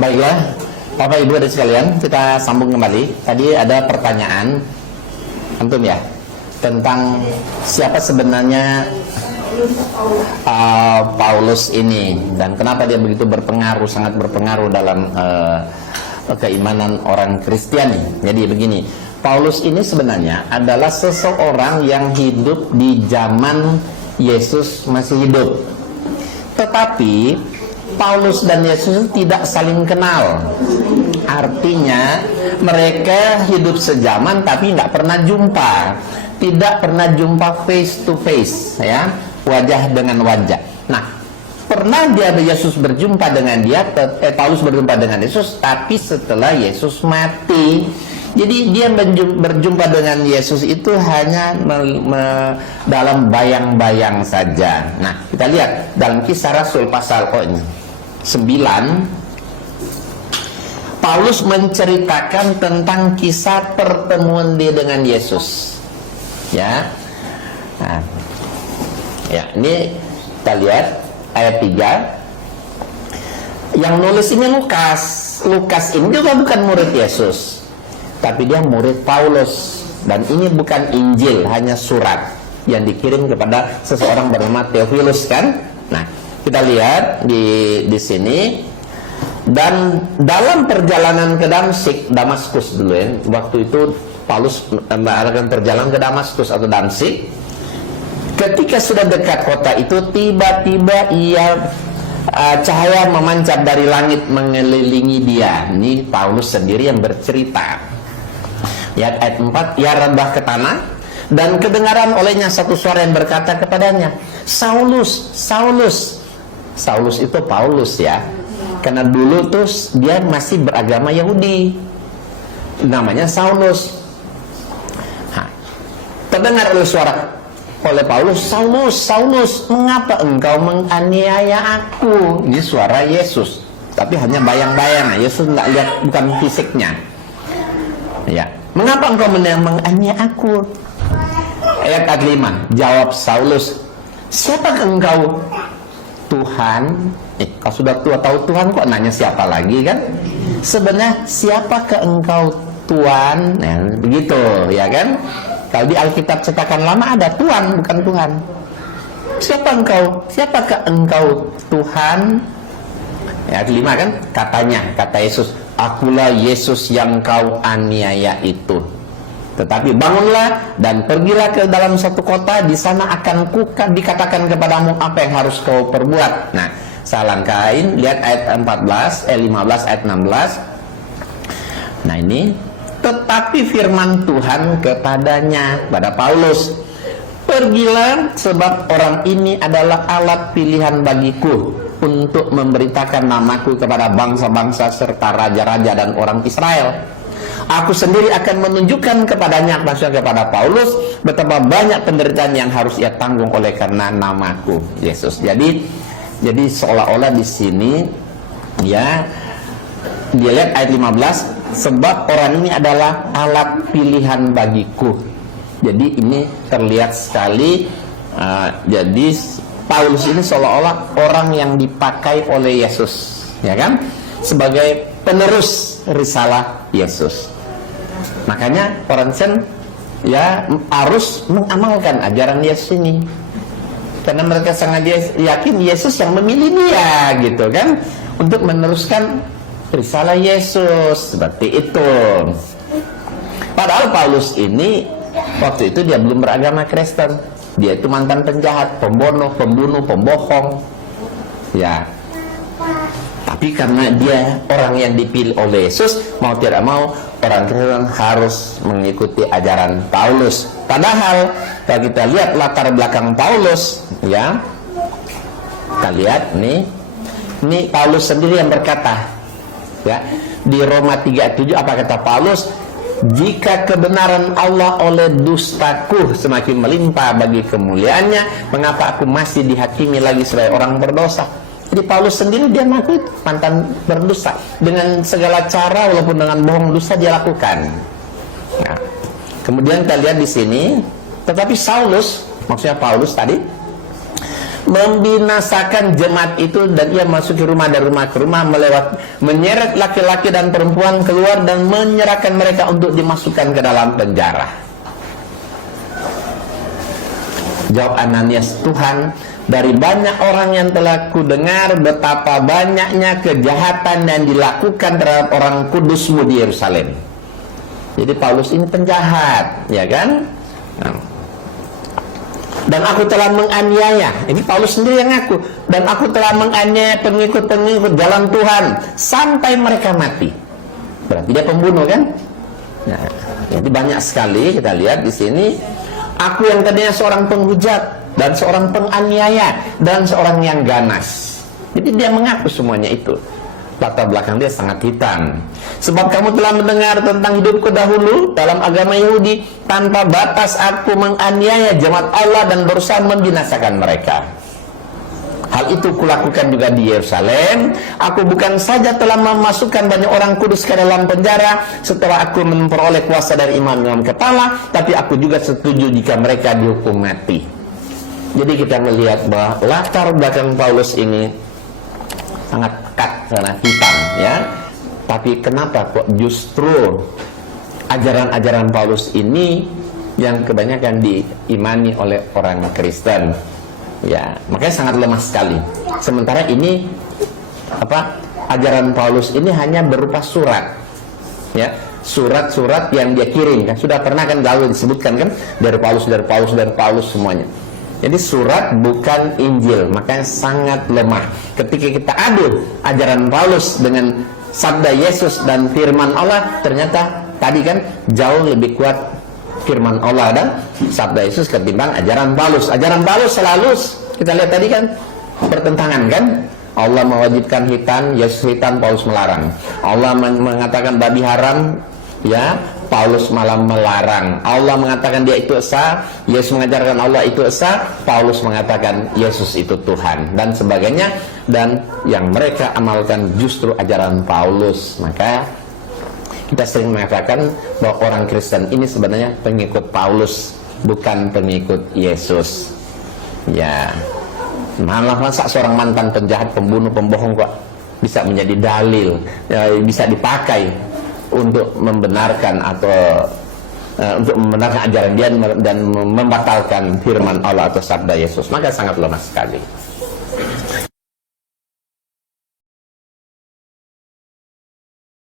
Baiklah, Bapak Ibu dan sekalian, kita sambung kembali. Tadi ada pertanyaan antum ya tentang siapa sebenarnya Paulus ini dan kenapa dia begitu berpengaruh, sangat berpengaruh dalam keimanan orang Kristiani. Jadi begini, Paulus ini sebenarnya adalah seseorang yang hidup di zaman Yesus masih hidup. Tetapi Paulus dan Yesus tidak saling kenal. Artinya mereka hidup sejaman tapi tidak pernah jumpa. Tidak pernah jumpa face to face, ya, wajah dengan wajah. Nah, pernah Yesus berjumpa dengan dia, Paulus berjumpa dengan Yesus, tapi setelah Yesus mati. Jadi dia berjumpa dengan Yesus itu hanya dalam bayang-bayang saja. Nah, kita lihat dalam Kisah Rasul pasal 9, Paulus menceritakan tentang kisah pertemuan dia dengan Yesus. Ya, nah, ya, ini kita lihat ayat 3. Yang nulis ini Lukas. Lukas ini juga bukan murid Yesus, tapi dia murid Paulus. Dan ini bukan Injil, hanya surat yang dikirim kepada seseorang bernama Theophilus, kan? Nah, kita lihat di sini. Dan dalam perjalanan ke Damaskus dulu ya, waktu itu Paulus melakukan perjalanan ke Damaskus atau Damsik. Ketika sudah dekat kota itu, tiba-tiba cahaya memancar dari langit mengelilingi dia. Ini Paulus sendiri yang bercerita. Ya, ayat 4, ia rebah ke tanah dan kedengaran olehnya satu suara yang berkata kepadanya, Saulus, Saulus. Saulus itu Paulus ya, karena dulu tuh dia masih beragama Yahudi, namanya Saulus. Terdengar oleh suara oleh Paulus, Saulus, Saulus, mengapa engkau menganiaya aku? Ini suara Yesus, tapi hanya bayang-bayang. Yesus nggak lihat, bukan fisiknya. Ya, mengapa engkau menganiaya aku? Ayat 5, jawab Saulus, siapakah engkau? Tuhan. Kau sudah tua tahu Tuhan, kok nanya siapa lagi, kan? Sebenarnya siapakah engkau Tuhan? Nah, begitu ya kan? Kalau di Alkitab cetakan lama ada Tuhan, bukan Tuhan. Siapa engkau? Siapakah engkau Tuhan? Ya, 5 kan? Kata Yesus, akulah Yesus yang kau aniaya itu. Tetapi bangunlah dan pergilah ke dalam satu kota, di sana akan dikatakan kepadamu apa yang harus kau perbuat. Nah, saya langkahin, lihat ayat 15 ayat 16. Nah, ini, tetapi firman Tuhan kepadanya, pada Paulus, pergilah sebab orang ini adalah alat pilihan bagiku untuk memberitakan namaku kepada bangsa-bangsa serta raja-raja dan orang Israel. Aku sendiri akan menunjukkan kepadanya, maksudnya kepada Paulus, betapa banyak penderitaan yang harus ia tanggung oleh karena namaku, Yesus. Jadi seolah-olah di sini ya, dia lihat ayat 15, sebab orang ini adalah alat pilihan bagiku. Jadi ini terlihat sekali, jadi Paulus ini seolah-olah orang yang dipakai oleh Yesus, ya kan, sebagai penerus risalah Yesus. Makanya orang Kristen ya harus mengamalkan ajaran Yesus ini, karena mereka sangat yakin Yesus yang memilih dia, gitu kan, untuk meneruskan risalah Yesus. Seperti itu. Padahal Paulus ini waktu itu dia belum beragama Kristen. Dia itu mantan penjahat, pembunuh, pembohong. Ya. Tapi karena dia orang yang dipilih oleh Yesus, mau tidak mau orang Kristen harus mengikuti ajaran Paulus. Padahal kalau kita lihat latar belakang Paulus, ya, kita lihat nih, ini Paulus sendiri yang berkata, ya, di Roma 3:7 apa kata Paulus? Jika kebenaran Allah oleh dustaku semakin melimpah bagi kemuliaannya, mengapa aku masih dihakimi lagi sebagai orang berdosa? Jadi Paulus sendiri dia mengaku mantan berdosa, dengan segala cara walaupun dengan bohong dosa dia lakukan. Nah, kemudian kita lihat di sini, tetapi Saulus, maksudnya Paulus tadi, membinasakan jemaat itu, dan ia masuk ke rumah dari rumah ke rumah, menyeret laki-laki dan perempuan keluar dan menyerahkan mereka untuk dimasukkan ke dalam penjara. Jawab Ananias, Tuhan, dari banyak orang yang telah kudengar betapa banyaknya kejahatan yang dilakukan terhadap orang kudusmu di Yerusalem. Jadi Paulus ini penjahat, ya kan? Dan aku telah menganiaya, ini Paulus sendiri yang ngaku, dan aku telah menganiaya pengikut-pengikut jalan Tuhan sampai mereka mati. Berarti dia pembunuh, kan? Nah, jadi banyak sekali kita lihat di sini. Aku yang tadinya seorang penghujat dan seorang penganiaya dan seorang yang ganas. Jadi dia mengaku semuanya itu. Latar belakang dia sangat hitam. Sebab kamu telah mendengar tentang hidupku dahulu dalam agama Yahudi, tanpa batas aku menganiaya jemaat Allah dan berusaha membinasakan mereka. Hal itu kulakukan juga di Yerusalem. Aku bukan saja telah memasukkan banyak orang kudus ke dalam penjara setelah aku memperoleh kuasa dari imam-imam kepala, tapi aku juga setuju jika mereka dihukum mati. Jadi kita melihat bahwa latar belakang Paulus ini sangat pekat, sangat hitam, ya. Tapi kenapa kok justru ajaran-ajaran Paulus ini yang kebanyakan diimani oleh orang Kristen? Ya, makanya sangat lemah sekali. Sementara ini ajaran Paulus ini hanya berupa surat, ya, surat-surat yang dia kirim, kan sudah pernah kan lalu disebutkan kan, dari Paulus semuanya. Jadi surat bukan Injil, makanya sangat lemah. Ketika kita adu ajaran Paulus dengan sabda Yesus dan firman Allah, ternyata tadi kan jauh lebih kuat firman Allah dan sabda Yesus ketimbang ajaran Paulus. Ajaran Paulus selalu kita lihat tadi kan bertentangan, kan? Allah mewajibkan hitan, Yesus hitan, Paulus melarang. Allah mengatakan babi haram, ya, Paulus malah melarang. Allah mengatakan dia itu esa, Yesus mengajarkan Allah itu esa, Paulus mengatakan Yesus itu Tuhan dan sebagainya, dan yang mereka amalkan justru ajaran Paulus. Maka kita sering mengatakan bahwa orang Kristen ini sebenarnya pengikut Paulus, bukan pengikut Yesus. Ya, malah masa seorang mantan penjahat, pembunuh, pembohong kok bisa menjadi dalil, ya, bisa dipakai untuk membenarkan atau untuk membenarkan ajaran dia dan membatalkan firman Allah atau sabda Yesus. Maka sangat lemah sekali.